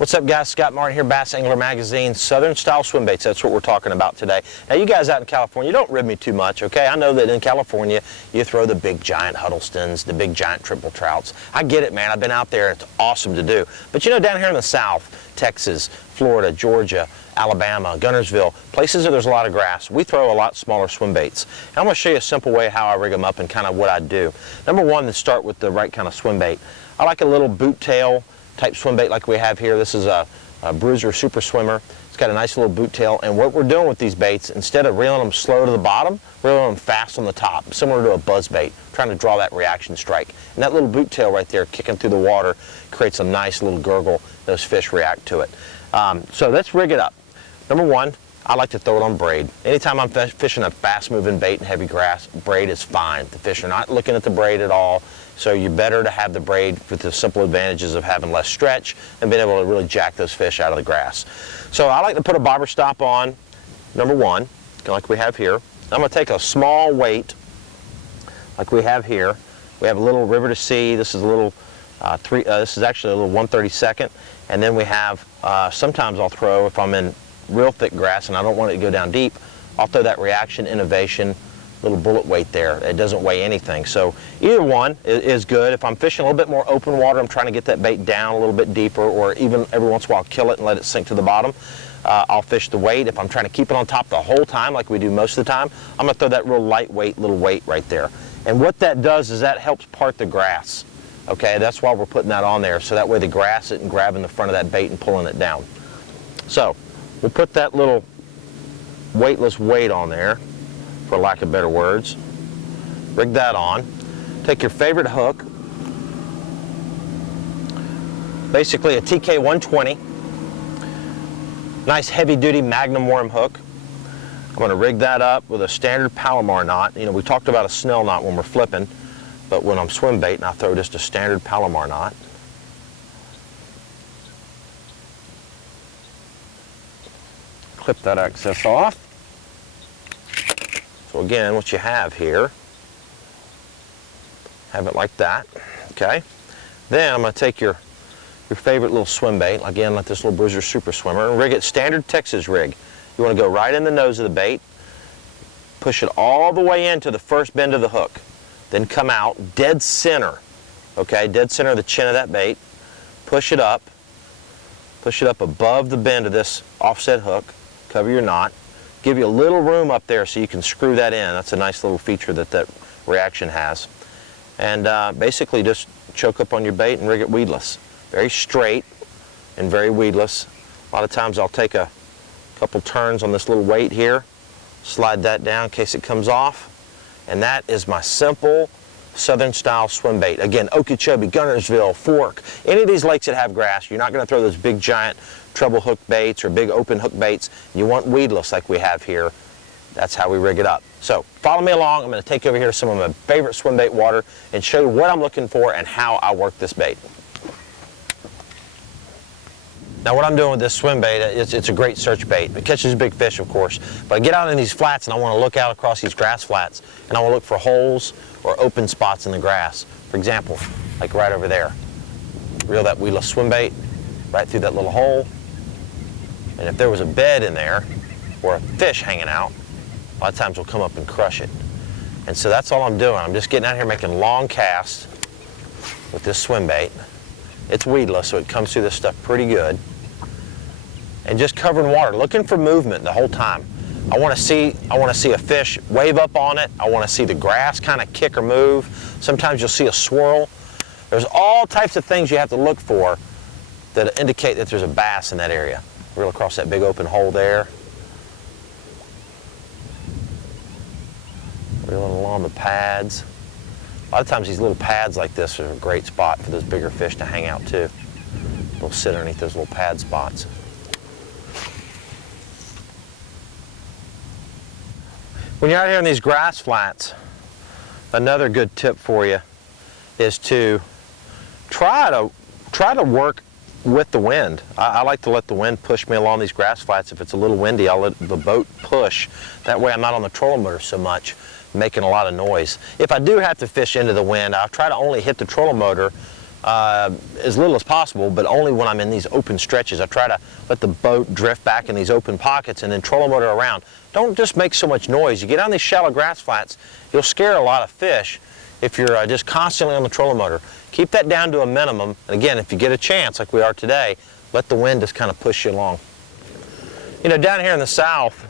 What's up, guys? Scott Martin here, Bass Angler Magazine, Southern Style Swim Baits. That's what we're talking about today. Now, you guys out in California, don't rib me too much, okay? I know that in California, you throw the big giant Huddlestons, the big giant triple trouts. I get it, man. I've been out there. It's awesome to do. But you know, down here in the South, Texas, Florida, Georgia, Alabama, Guntersville, places where there's a lot of grass, we throw a lot smaller swim baits. And I'm going to show you a simple way how I rig them up and kind of what I do. Number one, to start with the right kind of swim bait. I like a little boot tail type swim bait like we have here. This is a Bruiser Super Swimmer. It's got a nice little boot tail, and what we're doing with these baits, instead of reeling them slow to the bottom, reeling them fast on the top, similar to a buzz bait, trying to draw that reaction strike. And that little boot tail right there kicking through the water creates a nice little gurgle. Those fish react to it. So let's rig it up. Number one, I like to throw it on braid. Anytime I'm fishing a fast-moving bait in heavy grass, braid is fine. The fish are not looking at the braid at all, so you're better to have the braid with the simple advantages of having less stretch and being able to really jack those fish out of the grass. So I like to put a bobber stop on, number one, like we have here. I'm going to take a small weight, like we have here. We have a little River to Sea. This is a little, this is actually a little 1/32, and then we have, sometimes I'll throw, if I'm in real thick grass and I don't want it to go down deep, I'll throw that Reaction Innovation little bullet weight there. It doesn't weigh anything. So either one is good. If I'm fishing a little bit more open water, I'm trying to get that bait down a little bit deeper, or even every once in a while kill it and let it sink to the bottom, I'll fish the weight. If I'm trying to keep it on top the whole time like we do most of the time, I'm going to throw that real lightweight little weight right there. And what that does is that helps part the grass. Okay, that's why we're putting that on there, so that way the grass isn't grabbing the front of that bait and pulling it down. So we'll put that little weightless weight on there, for lack of better words. Rig that on. Take your favorite hook, basically a TK 120, nice heavy-duty Magnum worm hook. I'm going to rig that up with a standard Palomar knot. You know, we talked about a snell knot when we're flipping, but when I'm swim baiting, I throw just a standard Palomar knot. Clip that excess off. So again, what you have here, have it like that, okay? Then I'm going to take your favorite little swim bait, again like this little Bruiser Super Swimmer, and rig it standard Texas rig. You want to go right in the nose of the bait, push it all the way into the first bend of the hook, then come out dead center, okay, dead center of the chin of that bait, push it up above the bend of this offset hook, cover your knot, give you a little room up there so you can screw that in. That's a nice little feature that that Reaction has. And basically just choke up on your bait and rig it weedless. Very straight and very weedless. A lot of times I'll take a couple turns on this little weight here, slide that down in case it comes off, and that is my simple Southern style swim bait. Again, Okeechobee, Guntersville, Fork, any of these lakes that have grass, you're not going to throw those big giant treble hook baits or big open hook baits. You want weedless like we have here. That's how we rig it up. So follow me along. I'm going to take you over here to some of my favorite swim bait water and show you what I'm looking for and how I work this bait. Now what I'm doing with this swim bait, it's a great search bait. It catches big fish, of course, but I get out in these flats and I want to look out across these grass flats and I want to look for holes or open spots in the grass. For example, like right over there. Reel that weedless swim bait right through that little hole, and if there was a bed in there or a fish hanging out, a lot of times we'll come up and crush it. And so that's all I'm doing. I'm just getting out here making long casts with this swim bait. It's weedless, so it comes through this stuff pretty good. And just covering water, looking for movement the whole time. I want to see a fish wave up on it. I want to see the grass kind of kick or move. Sometimes you'll see a swirl. There's all types of things you have to look for that indicate that there's a bass in that area. Reel across that big open hole there. Reeling along the pads. A lot of times these little pads like this are a great spot for those bigger fish to hang out too. They'll sit underneath those little pad spots. When you're out here in these grass flats, another good tip for you is to try to work with the wind. I like to let the wind push me along these grass flats. If it's a little windy, I'll let the boat push. That way I'm not on the trolling motor so much, making a lot of noise. If I do have to fish into the wind, I'll try to only hit the trolling motor as little as possible, but only when I'm in these open stretches. I try to let the boat drift back in these open pockets and then trolling motor around. Don't just make so much noise. You get on these shallow grass flats, you'll scare a lot of fish if you're just constantly on the trolling motor. Keep that down to a minimum, and again, if you get a chance like we are today, let the wind just kind of push you along. You know, down here in the south,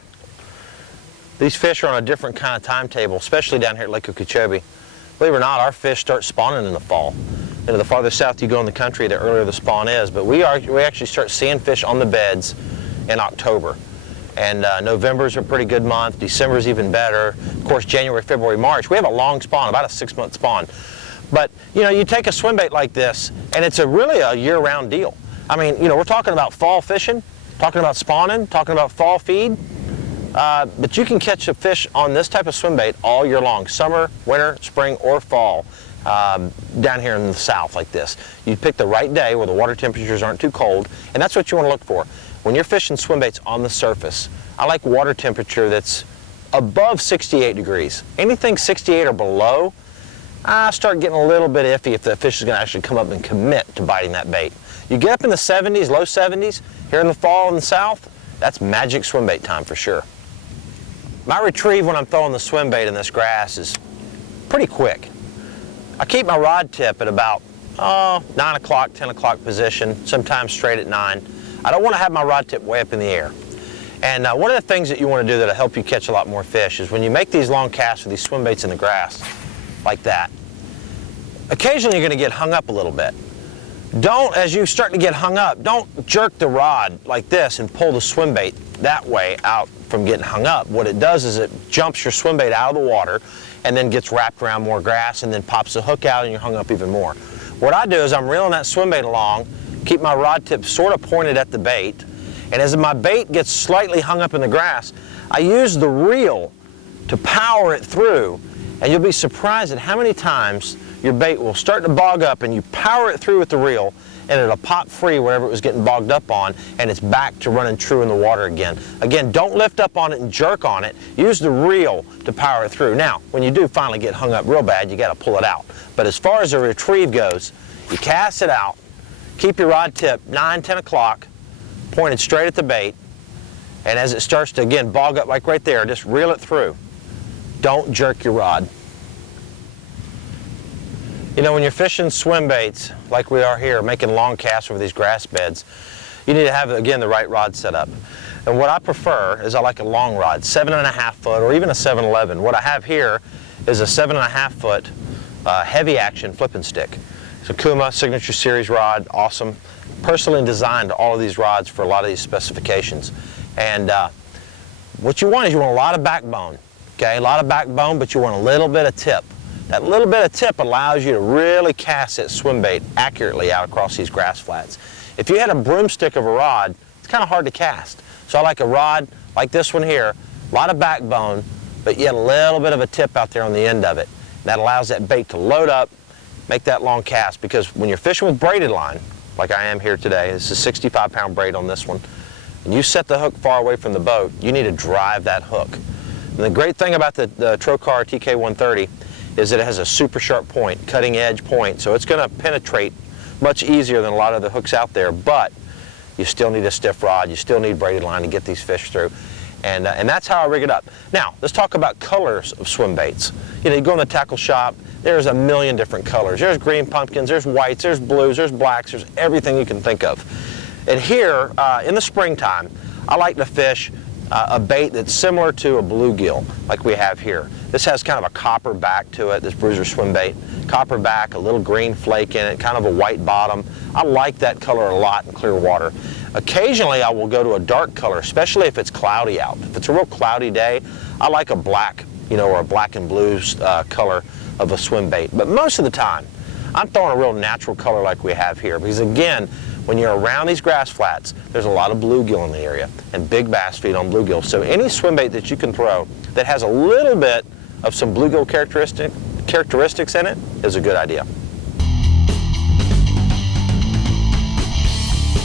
these fish are on a different kind of timetable, especially down here at Lake Okeechobee. Believe it or not, our fish start spawning in the fall. You know, the farther south you go in the country, the earlier the spawn is, but we actually start seeing fish on the beds in October. And November's a pretty good month, December's even better. Of course, January, February, March, we have a long spawn, about a 6-month spawn. But, you know, you take a swim bait like this, and it's really a year-round deal. I mean, you know, we're talking about fall fishing, talking about spawning, talking about fall feed, but you can catch a fish on this type of swim bait all year long, summer, winter, spring, or fall, down here in the south like this. You pick the right day where the water temperatures aren't too cold, and that's what you want to look for. When you're fishing swim baits on the surface, I like water temperature that's above 68 degrees. Anything 68 or below, I start getting a little bit iffy if the fish is going to actually come up and commit to biting that bait. You get up in the 70s, low 70s, here in the fall in the south, that's magic swim bait time for sure. My retrieve when I'm throwing the swim bait in this grass is pretty quick. I keep my rod tip at about 9 o'clock, 10 o'clock position, sometimes straight at 9. I don't want to have my rod tip way up in the air. And one of the things that you want to do that'll help you catch a lot more fish is when you make these long casts with these swim baits in the grass, like that, occasionally you're going to get hung up a little bit. Don't, as you start to get hung up, don't jerk the rod like this and pull the swim bait that way out from getting hung up. What it does is it jumps your swim bait out of the water and then gets wrapped around more grass and then pops the hook out and you're hung up even more. What I do is I'm reeling that swim bait along, keep my rod tip sort of pointed at the bait, and as my bait gets slightly hung up in the grass, I use the reel to power it through, and you'll be surprised at how many times your bait will start to bog up and you power it through with the reel and it'll pop free wherever it was getting bogged up on, and it's back to running true in the water again. Again, don't lift up on it and jerk on it. Use the reel to power it through. Now, when you do finally get hung up real bad, you got to pull it out. But as far as the retrieve goes, you cast it out, keep your rod tip 9, 10 o'clock, pointed straight at the bait, and as it starts to, again, bog up like right there, just reel it through. Don't jerk your rod. You know, when you're fishing swim baits, like we are here, making long casts over these grass beds, you need to have, again, the right rod set up. And what I prefer is I like a long rod, 7.5 foot or even a 7/11. What I have here is a 7.5 foot heavy action flipping stick. It's a Kuma Signature Series rod, awesome. Personally designed all of these rods for a lot of these specifications. And what you want is you want a lot of backbone, okay? A lot of backbone, but you want a little bit of tip. That little bit of tip allows you to really cast that swim bait accurately out across these grass flats. If you had a broomstick of a rod, it's kind of hard to cast. So I like a rod like this one here, a lot of backbone, but yet a little bit of a tip out there on the end of it. That allows that bait to load up, make that long cast, because when you're fishing with braided line, like I am here today, this is a 65-pound braid on this one, and you set the hook far away from the boat, you need to drive that hook. And the great thing about the Trocar TK130 is that it has a super sharp point, cutting edge point, so it's going to penetrate much easier than a lot of the hooks out there, but you still need a stiff rod, you still need braided line to get these fish through. And that's how I rig it up. Now, let's talk about colors of swim baits. You know, you go in the tackle shop, there's a million different colors. There's green pumpkins, there's whites, there's blues, there's blacks, there's everything you can think of. And here, in the springtime, I like to fish a bait that's similar to a bluegill, like we have here. This has kind of a copper back to it, this Bruiser swim bait. Copper back, a little green flake in it, kind of a white bottom. I like that color a lot in clear water. Occasionally I will go to a dark color, especially if it's cloudy out. If it's a real cloudy day, I like a black, you know, or a black and blue color of a swim bait. But most of the time, I'm throwing a real natural color like we have here, because again, when you're around these grass flats, there's a lot of bluegill in the area, and big bass feed on bluegill. So any swim bait that you can throw that has a little bit of some bluegill characteristics in it is a good idea.